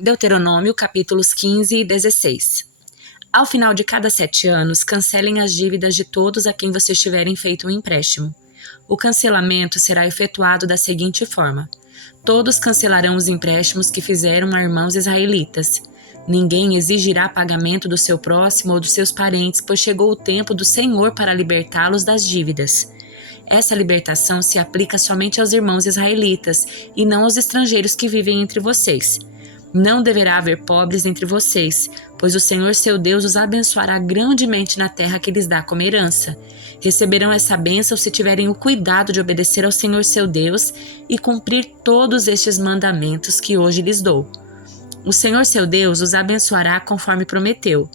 Deuteronômio, capítulos 15 e 16. Ao final de cada 7 anos, cancelem as dívidas de todos a quem vocês tiverem feito um empréstimo. O cancelamento será efetuado da seguinte forma: todos cancelarão os empréstimos que fizeram a irmãos israelitas. Ninguém exigirá pagamento do seu próximo ou dos seus parentes, pois chegou o tempo do Senhor para libertá-los das dívidas. Essa libertação se aplica somente aos irmãos israelitas e não aos estrangeiros que vivem entre vocês. Não deverá haver pobres entre vocês, pois o Senhor seu Deus os abençoará grandemente na terra que lhes dá como herança. Receberão essa bênção se tiverem o cuidado de obedecer ao Senhor seu Deus e cumprir todos estes mandamentos que hoje lhes dou. O Senhor seu Deus os abençoará conforme prometeu.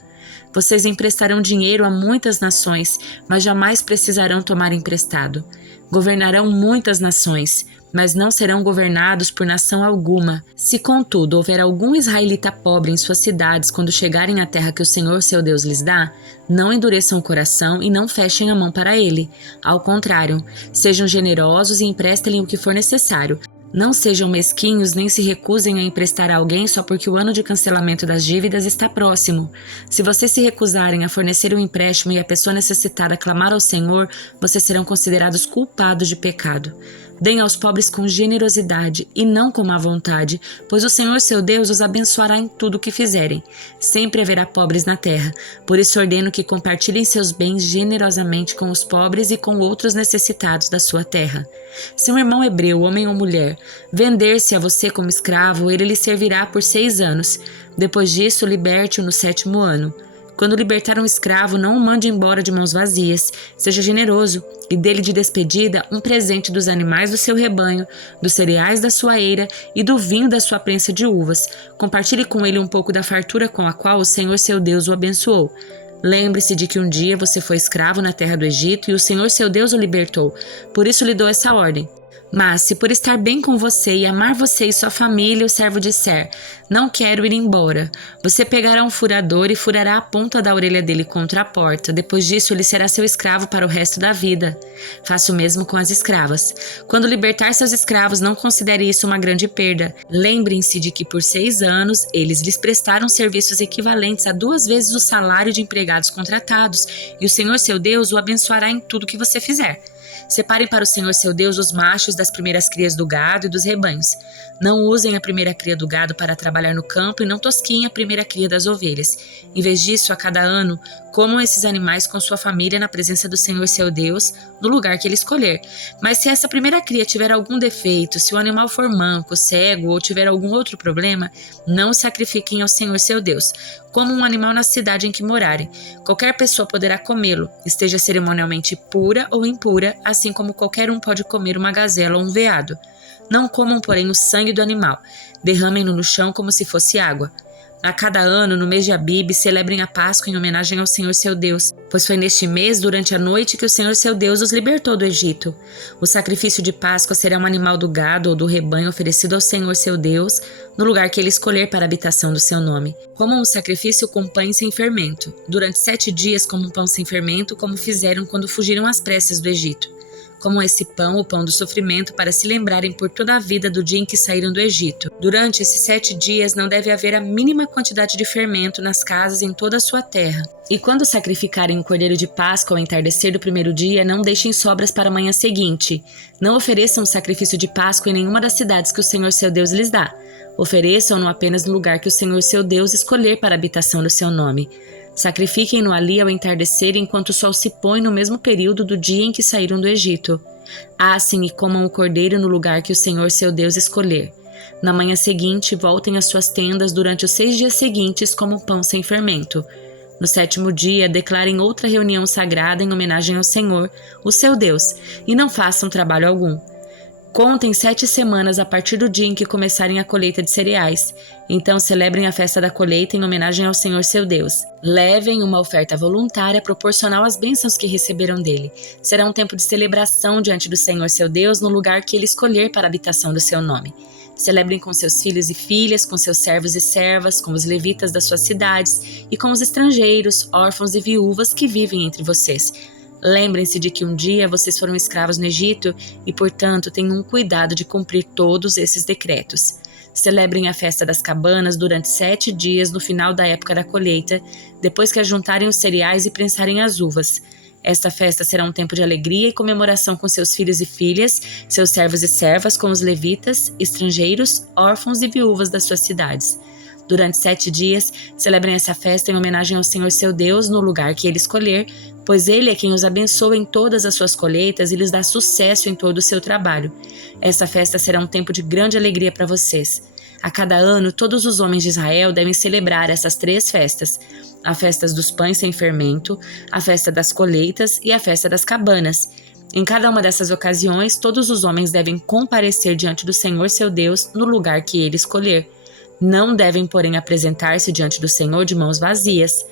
Vocês emprestarão dinheiro a muitas nações, mas jamais precisarão tomar emprestado. Governarão muitas nações, mas não serão governados por nação alguma. Se, contudo, houver algum israelita pobre em suas cidades quando chegarem à terra que o Senhor seu Deus lhes dá, não endureçam o coração e não fechem a mão para ele. Ao contrário, sejam generosos e emprestem-lhe o que for necessário. Não sejam mesquinhos nem se recusem a emprestar a alguém só porque o ano de cancelamento das dívidas está próximo. Se vocês se recusarem a fornecer o empréstimo e a pessoa necessitada clamar ao Senhor, vocês serão considerados culpados de pecado. Deem aos pobres com generosidade e não com má vontade, pois o Senhor seu Deus os abençoará em tudo o que fizerem. Sempre haverá pobres na terra, por isso ordeno que compartilhem seus bens generosamente com os pobres e com outros necessitados da sua terra. Se um irmão hebreu, homem ou mulher, vender-se a você como escravo, ele lhe servirá por 6 anos. Depois disso, liberte-o no 7º ano. Quando libertar um escravo, não o mande embora de mãos vazias. Seja generoso e dê-lhe de despedida um presente dos animais do seu rebanho, dos cereais da sua eira e do vinho da sua prensa de uvas. Compartilhe com ele um pouco da fartura com a qual o Senhor seu Deus o abençoou. Lembre-se de que um dia você foi escravo na terra do Egito e o Senhor seu Deus o libertou. Por isso lhe dou essa ordem. Mas, se por estar bem com você e amar você e sua família, o servo disser: não quero ir embora, você pegará um furador e furará a ponta da orelha dele contra a porta. Depois disso, ele será seu escravo para o resto da vida. Faça o mesmo com as escravas. Quando libertar seus escravos, não considere isso uma grande perda. Lembrem-se de que por 6 anos, eles lhes prestaram serviços equivalentes a 2 vezes o salário de empregados contratados, e o Senhor seu Deus o abençoará em tudo que você fizer. Separem para o Senhor seu Deus os machos das primeiras crias do gado e dos rebanhos. Não usem a primeira cria do gado para trabalhar no campo e não tosquiem a primeira cria das ovelhas. Em vez disso, a cada ano, comam esses animais com sua família na presença do Senhor seu Deus, no lugar que ele escolher. Mas se essa primeira cria tiver algum defeito, se o animal for manco, cego ou tiver algum outro problema, não sacrifiquem ao Senhor seu Deus. Como um animal na cidade em que morarem. Qualquer pessoa poderá comê-lo, esteja cerimonialmente pura ou impura, assim como qualquer um pode comer uma gazela ou um veado. Não comam, porém, o sangue do animal. Derramem-no no chão como se fosse água. A cada ano, no mês de Abibe, celebrem a Páscoa em homenagem ao Senhor seu Deus, pois foi neste mês, durante a noite, que o Senhor seu Deus os libertou do Egito. O sacrifício de Páscoa será um animal do gado ou do rebanho oferecido ao Senhor seu Deus, no lugar que ele escolher para a habitação do seu nome. Comam o sacrifício com pães sem fermento. Durante 7 dias comam pão sem fermento, como fizeram quando fugiram às pressas do Egito. Comam esse pão, o pão do sofrimento, para se lembrarem por toda a vida do dia em que saíram do Egito. Durante esses 7 dias não deve haver a mínima quantidade de fermento nas casas em toda a sua terra. E quando sacrificarem o cordeiro de Páscoa ao entardecer do 1º dia, não deixem sobras para a manhã seguinte. Não ofereçam o sacrifício de Páscoa em nenhuma das cidades que o Senhor seu Deus lhes dá. Ofereçam-no apenas no lugar que o Senhor seu Deus escolher para a habitação do seu nome. Sacrifiquem-no ali ao entardecer enquanto o sol se põe no mesmo período do dia em que saíram do Egito. Assem e comam o cordeiro no lugar que o Senhor seu Deus escolher. Na manhã seguinte, voltem às suas tendas durante os 6 dias seguintes como pão sem fermento. No 7º dia, declarem outra reunião sagrada em homenagem ao Senhor, o seu Deus, e não façam trabalho algum. Contem 7 semanas a partir do dia em que começarem a colheita de cereais. Então celebrem a festa da colheita em homenagem ao Senhor seu Deus. Levem uma oferta voluntária proporcional às bênçãos que receberam dele. Será um tempo de celebração diante do Senhor seu Deus no lugar que ele escolher para a habitação do seu nome. Celebrem com seus filhos e filhas, com seus servos e servas, com os levitas das suas cidades e com os estrangeiros, órfãos e viúvas que vivem entre vocês. Lembrem-se de que um dia vocês foram escravos no Egito e, portanto, tenham cuidado de cumprir todos esses decretos. Celebrem a festa das cabanas durante 7 dias no final da época da colheita, depois que ajuntarem os cereais e prensarem as uvas. Esta festa será um tempo de alegria e comemoração com seus filhos e filhas, seus servos e servas, com os levitas, estrangeiros, órfãos e viúvas das suas cidades. Durante 7 dias, celebrem essa festa em homenagem ao Senhor seu Deus no lugar que Ele escolher, pois Ele é quem os abençoa em todas as suas colheitas e lhes dá sucesso em todo o seu trabalho. Esta festa será um tempo de grande alegria para vocês. A cada ano, todos os homens de Israel devem celebrar essas 3 festas: a festa dos pães sem fermento, a festa das colheitas e a festa das cabanas. Em cada uma dessas ocasiões, todos os homens devem comparecer diante do Senhor seu Deus no lugar que Ele escolher. Não devem, porém, apresentar-se diante do Senhor de mãos vazias.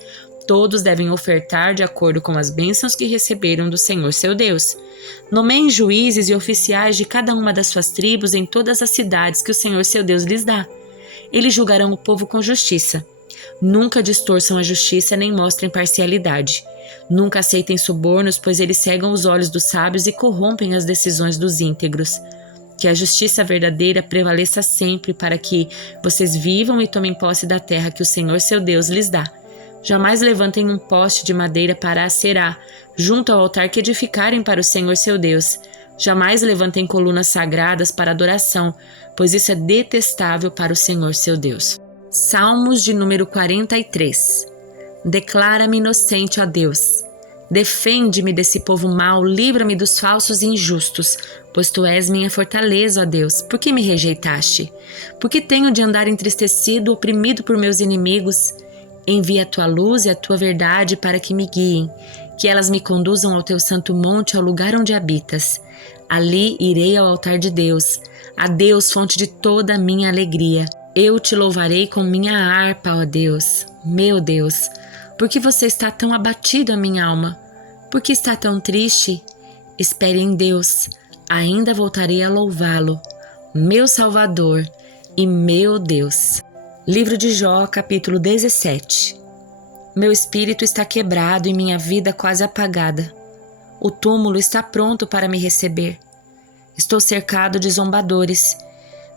Todos devem ofertar de acordo com as bênçãos que receberam do Senhor seu Deus. Nomeiem juízes e oficiais de cada uma das suas tribos em todas as cidades que o Senhor seu Deus lhes dá. Eles julgarão o povo com justiça. Nunca distorçam a justiça nem mostrem parcialidade. Nunca aceitem subornos, pois eles cegam os olhos dos sábios e corrompem as decisões dos íntegros. Que a justiça verdadeira prevaleça sempre para que vocês vivam e tomem posse da terra que o Senhor seu Deus lhes dá. Jamais levantem um poste de madeira para acerá, junto ao altar que edificarem para o Senhor seu Deus. Jamais levantem colunas sagradas para adoração, pois isso é detestável para o Senhor seu Deus. Salmos de número 43. Declara-me inocente, ó Deus. Defende-me desse povo mau, livra-me dos falsos e injustos, pois Tu és minha fortaleza, ó Deus. Por que me rejeitaste? Por que tenho de andar entristecido, oprimido por meus inimigos? Envia a Tua luz e a Tua verdade para que me guiem, que elas me conduzam ao Teu santo monte, ao lugar onde habitas. Ali irei ao altar de Deus, a Deus, fonte de toda a minha alegria. Eu Te louvarei com minha harpa, ó Deus, meu Deus. Por que você está tão abatido, a minha alma? Por que está tão triste? Espere em Deus, ainda voltarei a louvá-lo, meu Salvador e meu Deus. Livro de Jó, capítulo 17. Meu espírito está quebrado e minha vida quase apagada. O túmulo está pronto para me receber. Estou cercado de zombadores.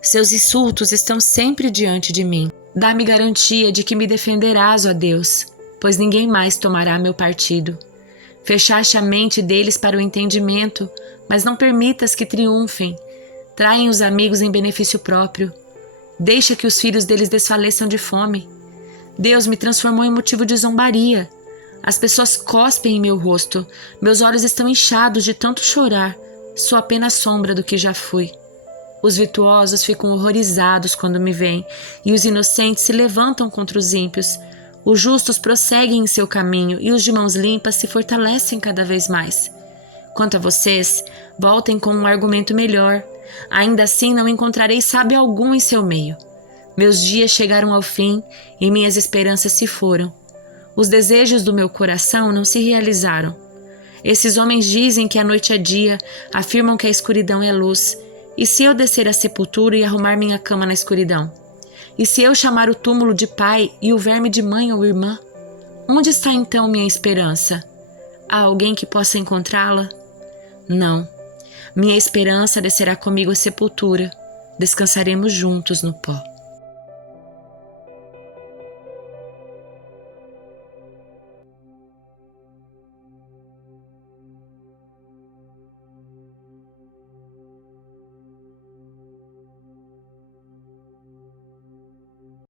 Seus insultos estão sempre diante de mim. Dá-me garantia de que me defenderás, ó Deus, pois ninguém mais tomará meu partido. Fechaste a mente deles para o entendimento, mas não permitas que triunfem. Traem os amigos em benefício próprio. Deixa que os filhos deles desfaleçam de fome. Deus me transformou em motivo de zombaria. As pessoas cospem em meu rosto. Meus olhos estão inchados de tanto chorar. Sou apenas sombra do que já fui. Os virtuosos ficam horrorizados quando me veem, e os inocentes se levantam contra os ímpios. Os justos prosseguem em seu caminho, e os de mãos limpas se fortalecem cada vez mais. Quanto a vocês, voltem com um argumento melhor. Ainda assim não encontrarei sábio algum em seu meio. Meus dias chegaram ao fim, e minhas esperanças se foram. Os desejos do meu coração não se realizaram. Esses homens dizem que a noite é dia, afirmam que a escuridão é luz. E se eu descer à sepultura e arrumar minha cama na escuridão? E se eu chamar o túmulo de pai e o verme de mãe ou irmã? Onde está então minha esperança? Há alguém que possa encontrá-la? Não. Minha esperança descerá comigo à sepultura. Descansaremos juntos no pó.